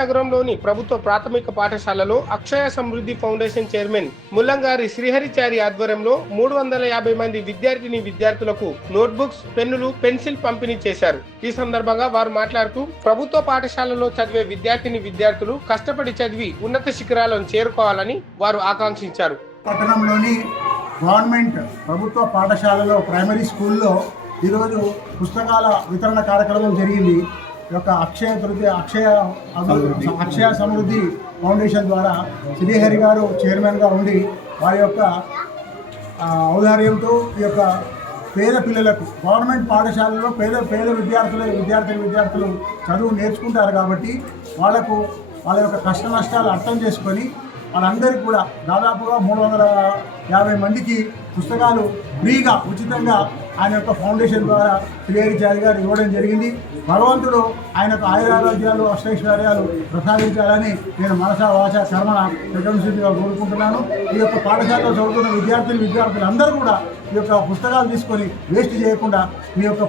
నగరంలోని ప్రభుత్వ ప్రాథమిక పాఠశాలలో అక్షయ సమృద్ధి ఫౌండేషన్ చైర్మన్ ముల్లంగారి శ్రీహరిచారి ఆధ్వర్యంలో మూడు వందల యాభై మంది విద్యార్థిని విద్యార్థులకు నోట్బుక్స్ పెన్నులు పెన్సిల్ పంపిణీ చేశారు. ఈ సందర్భంగా వారు మాట్లాడుతూ ప్రభుత్వ పాఠశాలలో చదివే విద్యార్థిని విద్యార్థులు కష్టపడి చదివి ఉన్నత శిఖరాలను చేరుకోవాలని వారు ఆకాంక్షించారు. పట్టణంలోని గవర్నమెంట్ ప్రభుత్వ పాఠశాలలో ప్రైమరీ స్కూల్లో ఈరోజు పుస్తకాల వితరణ కార్యక్రమం జరిగింది. యొక్క అక్షయ తృతీయ అక్షయ అక్షయ సమృద్ధి ఫౌండేషన్ ద్వారా శ్రీహరి గారు చైర్మన్గా ఉండి వారి యొక్క ఔదార్యంతో ఈ యొక్క పేద పిల్లలకు గవర్నమెంట్ పాఠశాలలో పేద పేద విద్యార్థులు విద్యార్థులు విద్యార్థులు చదువు నేర్చుకుంటారు కాబట్టి వాళ్ళకు వాళ్ళ యొక్క కష్ట నష్టాలు అర్థం చేసుకొని వాళ్ళందరికీ కూడా దాదాపుగా మూడు వందల యాభై మందికి పుస్తకాలు ఫ్రీగా ఉచితంగా ఆయన యొక్క ఫౌండేషన్ ద్వారా శ్రీహరిచారి గారు ఇవ్వడం జరిగింది. భగవంతుడు ఆయనకు ఆయురారోగ్యాలు అష్టైశ్వర్యాలు ప్రసాదించాలని నేను మనసా వాచ కర్మణ ప్రశంసించిగా కోరుకుంటున్నాను. ఈ యొక్క పాఠశాలలో చదువుతున్న విద్యార్థులు విద్యార్థులు అందరూ కూడా ఈ యొక్క పుస్తకాలు తీసుకొని వేస్ట్ చేయకుండా మీ యొక్క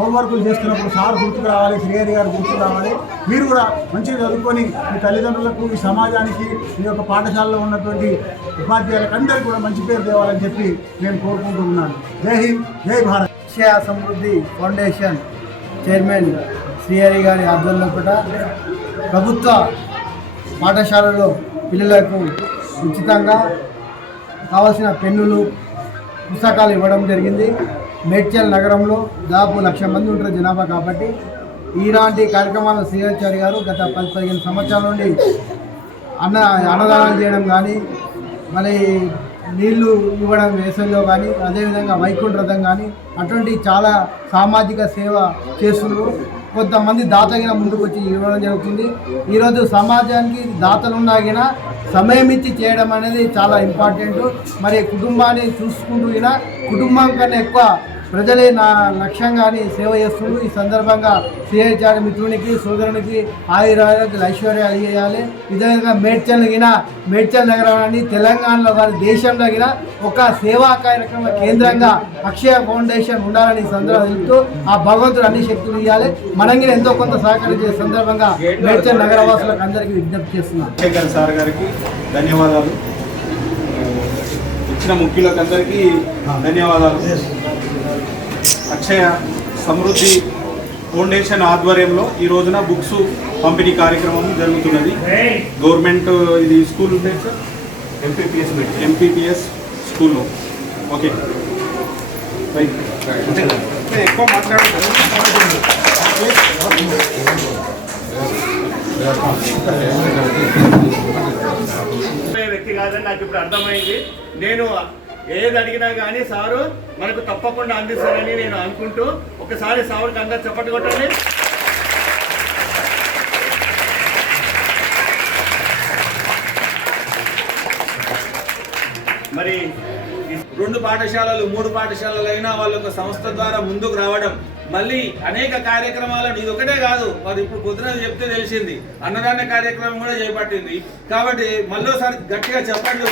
హోంవర్కులు చేస్తున్నప్పుడు సార్ గుర్తుకు రావాలి శ్రీహరి గారు గుర్తుకు రావాలి. మీరు కూడా మంచిగా చదువుకొని మీ తల్లిదండ్రులకు ఈ సమాజానికి మీ యొక్క పాఠశాలలో ఉన్నటువంటి ఉపాధ్యాయులకు అందరికీ కూడా మంచి పేరు తేవాలని చెప్పి నేను కోరుకుంటూ ఉన్నాను జై హింద్ జై భారత్. విషయ సమృద్ధి ఫౌండేషన్ చైర్మన్ శ్రీహరి గారి ఆధ్వర్యంలో కూడా ప్రభుత్వ పాఠశాలలో పిల్లలకు ఉచితంగా కావాల్సిన పెన్నులు పుస్తకాలు ఇవ్వడం జరిగింది. మేడ్చల్ నగరంలో దాదాపు లక్ష మంది ఉంటారు జనాభా కాబట్టి ఇలాంటి కార్యక్రమాలు శ్రీహరిచారి గారు గత పది పదిహేను సంవత్సరాల నుండి అన్న అన్నదానాలు చేయడం కానీ మళ్ళీ నీళ్ళు ఇవ్వడం వేసవిలో కానీ అదేవిధంగా వైకుంఠ రథం కానీ అటువంటి చాలా సామాజిక సేవ చేస్తున్నారు. కొంతమంది దాతగిన ముందుకు వచ్చి ఇవ్వడం జరుగుతుంది. ఈరోజు సమాజానికి దాతలున్నాగినా సమయం ఇచ్చి చేయడం అనేది చాలా ఇంపార్టెంట్. మరి కుటుంబాన్ని చూసుకుంటూ ఇలా కుటుంబం కన్నా ఎక్కువ ప్రజలే నా లక్ష్యంగాని సేవ చేస్తుండ్రు. ఈ సందర్భంగా సిహెచ్ఆర్ మిత్రునికి సోదరునికి ఆయురారోగ్యాలు ఐశ్వర్యాలు చేయాలి ఇదే విధంగా మేడ్చల్ గిన మేడ్చల్ నగరాన్ని తెలంగాణలో కానీ దేశంలో గిన ఒక సేవా కార్యక్రమ కేంద్రంగా అక్షయ ఫౌండేషన్ ఉండాలని తెలుపుతూ ఆ భగవంతుడు అన్ని శక్తులు ఇవ్వాలి మనం ఎంతో కొంత సహకరించే సందర్భంగా మేడ్చల్ నగరవాసులకు అందరికీ విజ్ఞప్తి చేస్తున్నాం శేఖర్ సార్ గారికి ధన్యవాదాలు. ఇచ్చిన ముఖ్యులకు అందరికీ ధన్యవాదాలు. అక్షయ సమృద్ధి ఫౌండేషన్ ఆధ్వర్యంలో ఈ రోజున బుక్స్ పంపిణీ కార్యక్రమం జరుగుతున్నది. గవర్నమెంట్ ఇది స్కూల్ ఉంటుంది సార్? ఎంపీపీఎస్ ఎంపీపీఎస్ స్కూల్లో ఓకే. రైట్ ఎక్కువ మాట్లాడదు చెప్పే వ్యక్తి కాదని నాకు ఇప్పుడు అర్థమైంది. నేను ఏది అడిగినా కానీ సారు మనకు తప్పకుండా అందిస్తారని నేను అనుకుంటూ ఒకసారి సారుకి అందరు చప్పట్లు కొట్టండి. మరి రెండు పాఠశాలలు మూడు పాఠశాలలు అయినా వాళ్ళ యొక్క సంస్థ ద్వారా ముందుకు రావడం మళ్ళీ అనేక కార్యక్రమాలను ఇది ఒకటే కాదు మరి ఇప్పుడు పొద్దున చెప్తే తెలిసింది అన్నదాన కార్యక్రమం కూడా చేపట్టింది. కాబట్టి మళ్ళీసారి గట్టిగా చెప్పండి